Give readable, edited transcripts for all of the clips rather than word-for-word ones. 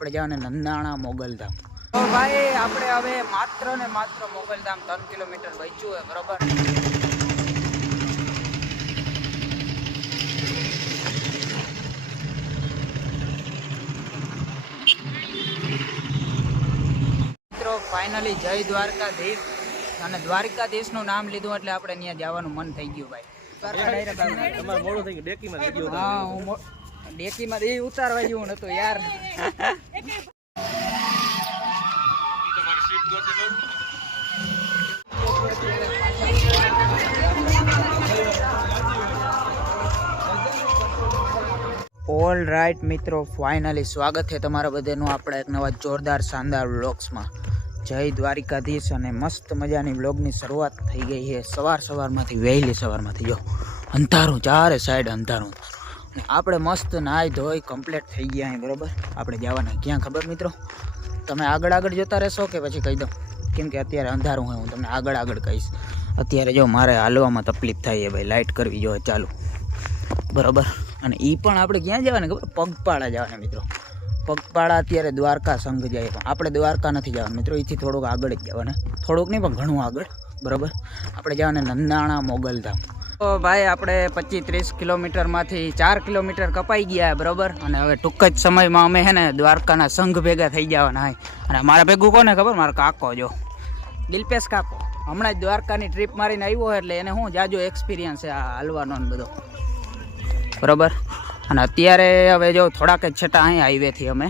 આપણે જવાને નંદાણા મોગલધામ. તો ભાઈ આપણે હવે માત્ર ને માત્ર મોગલધામ 3 કિલોમીટર બચ્યું છે, બરોબર. મિત્રો ફાઇનલી જય દ્વારકાધીશ. અને દ્વારકાધીશનું નામ લીધું એટલે આપણે ત્યાં જવાનું મન થઈ ગયું ભાઈ. ડેકીમાં એ ઉતારવા જેવું નતું યાર. ઓલ રાઈટ મિત્રો, ફાઇનલી સ્વાગત છે તમારા બધાનું આપણા એક નવા જોરદાર શાનદાર વ્લોગ્સમાં. જય દ્વારિકાધીશ. અને મસ્ત મજાની વ્લોગની શરૂઆત થઈ ગઈ છે સવારમાંથી, વહેલી સવારમાંથી. જો અંધારું, ચારે સાઈડ અંધારું. અને આપણે મસ્ત નાહી ધોઈ કમ્પ્લીટ થઈ ગયા અહીં, બરોબર. આપણે જવાના ક્યાં ખબર મિત્રો? તમે આગળ જોતા રહેશો કે પછી કહી દઉં? કેમ કે અત્યારે અંધારું હોય, હું તમને આગળ કહીશ. અત્યારે જો મારે હાલવામાં તકલીફ થાય છે ભાઈ, લાઇટ કરવી જોઈએ ચાલુ, બરોબર. અને એ પણ આપણે ક્યાં જવાને ખબર? પગપાળા જવાના મિત્રો. પગપાળા અત્યારે દ્વારકા સંઘ જાય, પણ આપણે દ્વારકા નથી જવાનું મિત્રો. એથી થોડુંક આગળ જ જવાના, થોડુંક નહીં પણ ઘણું આગળ, બરોબર. આપણે જવાને નંદાણા મોગલધામ. તો ભાઈ આપણે 25-30 કિલોમીટરમાંથી 4 કિલોમીટર કપાઈ ગયા, બરોબર. અને હવે ટૂંક જ સમયમાં અમે છે ને દ્વારકાના સંઘ ભેગા થઈ જવાના હોય. અને મારા ભેગું કોને ખબર? મારા કાકો, જો દિલપેશ કાકો. હમણાં જ દ્વારકાની ટ્રીપ મારીને આવ્યો હોય એટલે એને શું જાજો એક્સપિરિયન્સ છે આ હાલવાનો ને બધો, બરોબર. અને અત્યારે હવે જો થોડાક જ છેટા અહીં હાઈવેથી અમે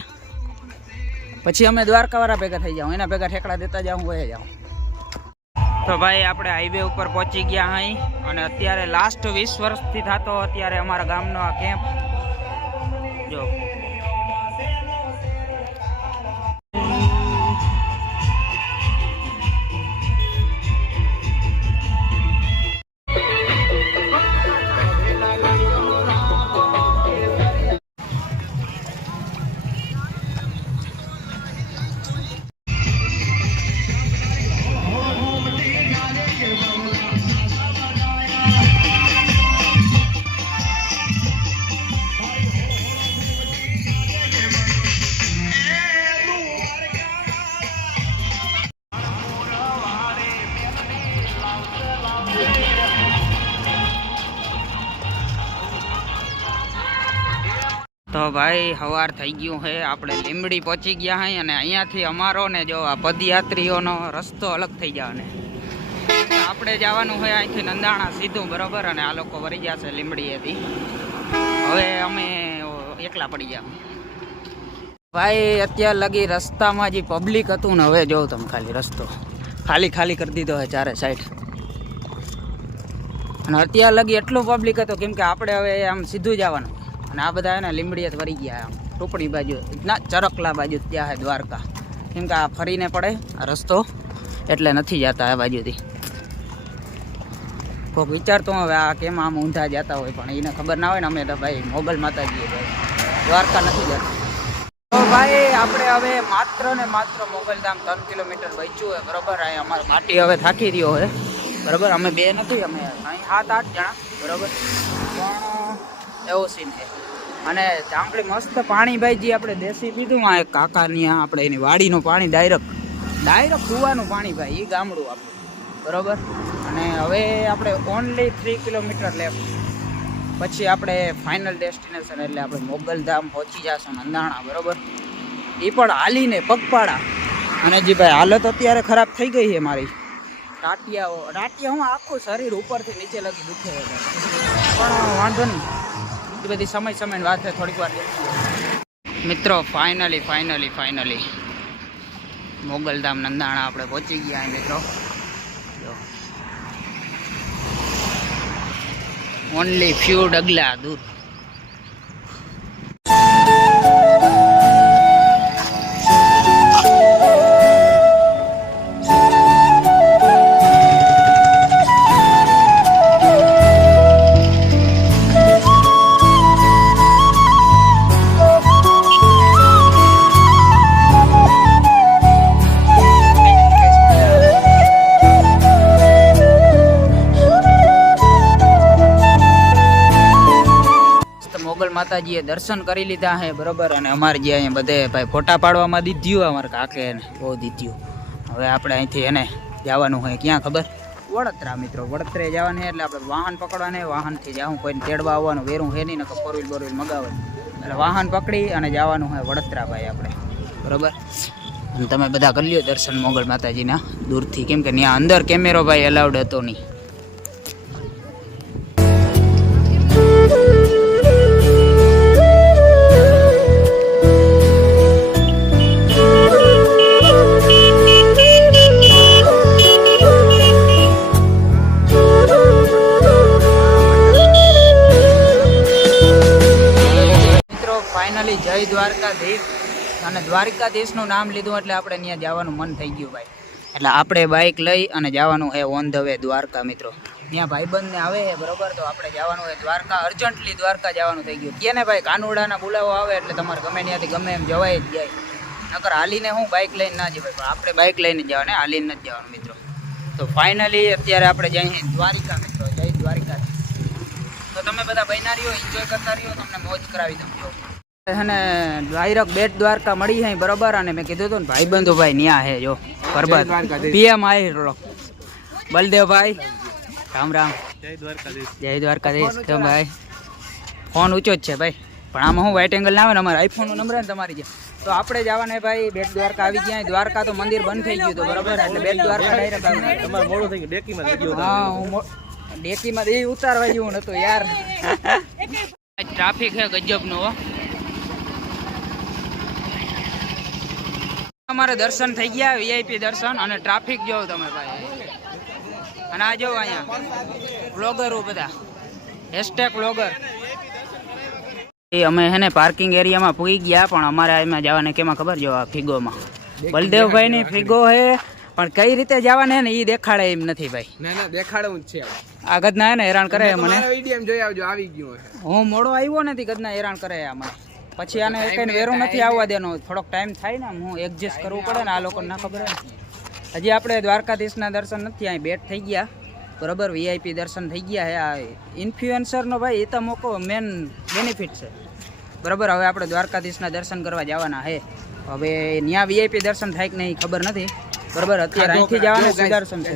પછી અમે દ્વારકાવાળા ભેગા થઈ જાઉં, એના ભેગા ઠેકડા દેતા જાઉં, હોય જાઉં. તો ભાઈ આપણે હાઈવે ઉપર પહોંચી ગયા અહીં. અને અત્યારે લાસ્ટ 20 વર્ષથી થતો અત્યારે અમારા ગામનો આ કેમ્પ જો. તો ભાઈ સવાર થઈ ગયું છે, આપણે લીંબડી પહોંચી ગયા હોય. અને અહીંયાથી અમારો ને જો આ પદયાત્રીઓનો રસ્તો અલગ થઈ જવાનો. આપણે જવાનું હોય અહીંથી નંદાણા સીધું, બરોબર. અને આ લોકો વળી ગયા છે લીંબડીએથી. હવે અમે એકલા પડી ગયા ભાઈ. અત્યાર લગી રસ્તામાં જે પબ્લિક હતું ને, હવે જોઉં તમે ખાલી રસ્તો ખાલી કરી દીધો હોય ચારે સાઈડ. અને અત્યાર લગી એટલું પબ્લિક હતું કેમ કે આપણે હવે આમ સીધું જવાનું. અને આ બધા એને લીંબડીએ વળી ગયા આમ ટુકડી બાજુ, ના ચરકલા બાજુ ત્યાં છે દ્વારકા. કેમ કે આ ફરીને પડે આ રસ્તો, એટલે નથી જતા આ બાજુથી. કોઈક વિચારતો હવે આ કેમ આમ ઊંધા જતા હોય, પણ એને ખબર ના હોય ને. અમે તો ભાઈ મોગલ માતાજીએ ભાઈ દ્વારકા નથી જતા. તો ભાઈ આપણે હવે માત્ર ને માત્ર મોગલધામ 3 કિલોમીટર બચ્યું હોય, બરોબર. અહીં અમારો માટી હવે થાકી રહ્યો હોય, બરોબર. અમે બે નથી, અમે અહીં 7-8 જણા, બરોબર. પણ એવો સીન છે. અને જાંબલી મસ્ત પાણી ભાઈ જે આપણે દેશી પીધું આ એક કાકાની, આપણે એની વાડીનું પાણી ડાયરેક્ટ કૂવાનું પાણી ભાઈ, એ ગામડું આપણું, બરોબર. અને હવે આપણે ઓનલી 3 કિલોમીટર લેફ્ટ, પછી આપણે ફાઇનલ ડેસ્ટિનેશન એટલે આપણે મોગલધામ પહોંચી જશું નંદાણા, બરોબર. એ પણ હાલીને પગપાળા. અને જી ભાઈ હાલત અત્યારે ખરાબ થઈ ગઈ છે મારી. ટાટિયા હું આખું શરીર ઉપરથી નીચે લગી દુખે છે, પણ વાંધો નહીં. એ બધી સમયની વાત છે, થોડીક વાર મિત્રો. ફાઇનલી મોગલધામ નંદાણા આપણે પહોંચી ગયા મિત્રો. ઓનલી ફ્યુ ડગલા દૂર. માતાજીએ દર્શન કરી લીધા હે બરોબર. અને અમારે જે અહીંયા બધે ભાઈ ફોટા પાડવામાં દીધ્યું અમારે કાકે એને બહુ દીધ્યું. હવે આપણે અહીંથી એને જવાનું હોય ક્યાં ખબર? વડોદરા મિત્રો. વડોદરા જવાનું એટલે આપણે વાહન પકડવાને, વાહનથી જાઉં, કોઈને તેડવા આવવાનું વેરું હે નહીં, ફોર વ્હીલ મગાવવાનું. એટલે વાહન પકડી અને જવાનું હોય વડોદરા ભાઈ આપણે બરોબર. અને તમે બધા કરી લ્યો દર્શન મોગલ માતાજીના દૂરથી, કેમ કે ત્યાં અંદર કેમેરો ભાઈ અલાઉડ હતો નહીં. ફાઇનલી જય દ્વારકાધીશ. અને દ્વારકાધીશનું નામ લીધું એટલે આપણે ત્યાં જવાનું મન થઈ ગયું ભાઈ. એટલે આપણે બાઇક લઈ અને જવાનું છે ઓન ધ વે દ્વારકા મિત્રો. ત્યાં ભાઈબંધને આવે છે બરોબર, તો આપણે જવાનું હોય દ્વારકા. અર્જન્ટલી દ્વારકા જવાનું થઈ ગયું. કે ને ભાઈ કાનુડાના બોલાવો આવે એટલે તમારે ગમે ત્યાંથી ગમે એમ જવાય જ જાય. નકર હાલીને હું બાઇક લઈને ના જવાય, પણ આપણે બાઇક લઈને જવાનું, હાલીને જ જવાનું મિત્રો. તો ફાઇનલી અત્યારે આપણે જઈએ દ્વારિકા મિત્રો. જય દ્વારકાધીશ. તો તમે બધા બન્યા રહ્યો, એન્જોય કરતા રહ્યો, તમને મોજ કરાવી દઉં જો. અને ડાયરેક્ટ બેટ દ્વારકા મળી હે બરોબર. અને મેં કીધું હતું ને ભાઈબંધો ભાઈ ન્યા હે જો પરબત પીએમ આઈ બલદેવભાઈ રામ રામ. જય દ્વારકાધીશ. કેમ ભાઈ? ફોન ઊંચો જ છે ભાઈ, પણ આમાં હું વાઇટ એંગલ ના આવે ને, અમારે આઈફોનનો નંબર ને તમારી જે. તો આપણે જવાના ભાઈ બેટ દ્વારકા આવી ગયા. દ્વારકા તો મંદિર બંધ થઈ ગયું હતું બરોબર, એટલે બેટ દ્વારકા ડાયરેક્ટ તમારે મોડું થઈ ગયું. ડેકીમાં હા, હું ડેકીમાં એ ઉતારવા જેવું નતું યાર. ટ્રાફિક હે ગજબનો. અમારે દર્શન થઈ ગયા, વીઆઈપી દર્શન. અને ટ્રાફિક જોવો તમે ભાઈ. અને આ જોવો અહીંયા વ્લોગરો બધા, હેશટેગ વ્લોગર. એ અમે હે ને પાર્કિંગ એરિયામાં પૂગી ગયા, પણ અમારે એમાં જવાને કેમાં ખબર? જો આ ફિગોમાં બલદેવભાઈ ની ફિગો હે, પણ કઈ રીતે જવાને ને એ દેખાડે એમ નથી ભાઈ. ના ના દેખાડવું જ છે. આ ગદના હે ને હેરાન કરે મને. વિડીયો જોઈ આવજો, આવી ગયું. હું મોડો આવ્યો નથી, ગદના હેરાન કરે આમાં. પછી આને કઈ વેરો નથી આવવા દેનો, થોડોક ટાઈમ થાય ને, હું એડજસ્ટ કરવું પડે ને, આ લોકોને ના ખબર હે. હજી આપણે દ્વારકાધીશના દર્શન નથી, અહીં બેટ થઈ ગયા બરોબર, વીઆઈપી દર્શન થઈ ગયા હે. આ ઇન્ફ્લુએન્સરનો ભાઈ એ તો મોકો મેન બેનિફિટ છે બરોબર. હવે આપણે દ્વારકાધીશના દર્શન કરવા જવાના હે. હવે ત્યાં વીઆઈપી દર્શન થાય કે નહીં ખબર નથી બરોબર. અત્યારે અહીંથી જવાનું સુદર્શન છે.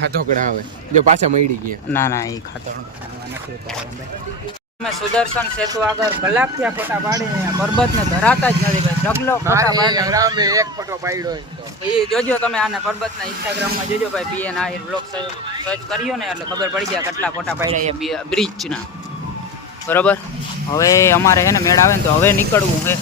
ખાતોકડા આવે જો પાછા મળી ગયા. ના ના, એ ખાતોકડા નથી ઉતારવા. સુદર્શન સેતુ આગળ કલાકથી આ ફોટા પાડી, પર્વત ને ધરાતા જ નથી ભાઈ. ઢગલો ફોટા પાડી, એક ફોટો પાડ્યો એ જોજો તમે. આને પર્વત ના ઇન્સ્ટાગ્રામમાં જોજો ભાઈ, પીએન આહિર બ્લોગ સર્ચ કર્યો ને એટલે ખબર પડી જાય કેટલા ફોટા પાડ્યા બ્રિજ ના બરોબર. હવે અમારે હે ને મેળ આવે ને તો હવે નીકળવું હે.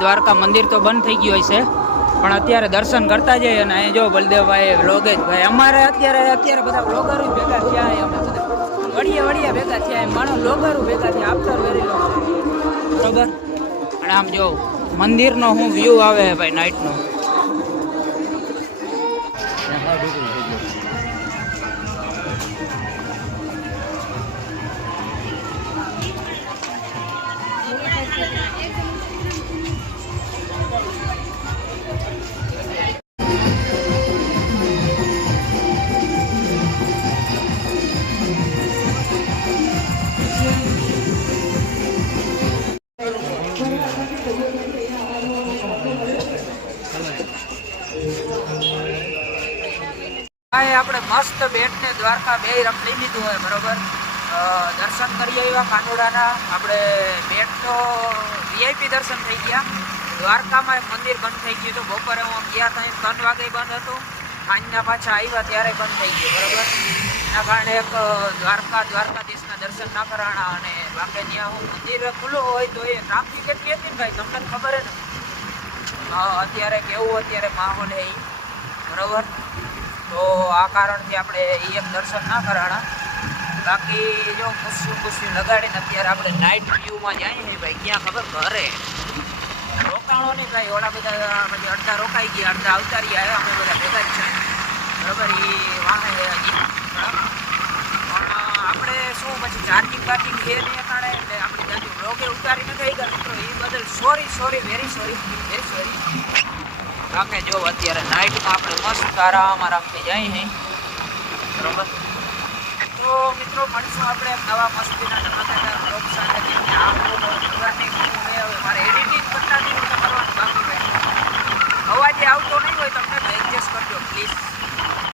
દ્વારકા મંદિર તો બંધ થઈ ગયું હોય છે, પણ અત્યારે દર્શન કરતા જઈએ. અને અહીં જો બલદેવભાઈ વ્લોગેજ ભાઈ, અમારે અત્યારે બધા વ્લોગરો ભેગા થયા. અમે બધા વળીએ ભેગા થયા, માણો વ્લોગરો ભેગા થયા આફ્ટર વેરી લોંગ બરોબર. અને આમ જો મંદિરનો શું વ્યૂ આવે ભાઈ નાઇટનો. આપણે મસ્ત બેટ ને દ્વારકા બે રખડી લીધું હોય બરોબર. દર્શન કરી આવ્યા કાંડોળાના. આપણે બેટ તો વીઆઈપી દર્શન થઈ ગયા. દ્વારકામાં એક મંદિર બંધ થઈ ગયું હતું. બપોરે હું ગયા ત્યાં 3 વાગે બંધ હતું. સાંજના પાછા આવ્યા ત્યારે બંધ થઈ ગયું, બરાબર. એના કારણે એક દ્વારકાધીશના દર્શન ના કરાણા. અને બાકી ત્યાં હું મંદિર ખુલ્લું હોય તો એ ટ્રાફિક કેટલી હતી ને ભાઈ, તમને ખબર હે ને અત્યારે કેવું માહોલ હે બરાબર. તો આ કારણથી આપણે એ એક દર્શન ના કરાણા. બાકી જો મુસ્લિમ લગાડીને અત્યારે આપણે નાઇટ વ્યૂમાં જઈએ છીએ ભાઈ. ક્યાં ખબર, ઘરે રોકાણો નહીં ભાઈ. ઓલા બધા પછી અડધા રોકાઈ ગયા, અડધા આવતા રહ્યા. અમે બધા ભેગા જ છે બરાબર. એ વાહે હજી પણ આપણે શું પછી ચાર્જિંગ બાર્જિંગ છે નહીં કારણે એટલે આપણે ત્યાંથી બ્લોગે ઉતારી નથી ગયા મિત્રો. એ બદલ સોરી વેરી સોરી. બાકી જો અત્યારે નાઇટમાં આપણે મસ્ત આરામમાં રાખી જાય નહીં બરાબર. તો મિત્રો મળીશું આપણે નવા મસ્તીના ધમાકેદાર બ્લોગ સાથે. મારે એડિટિંગ કરતા નહીં કરવાનું બાકી ભાઈ. અવાજ આવતો નહીં હોય તમને એડજસ્ટ કરજો પ્લીઝ.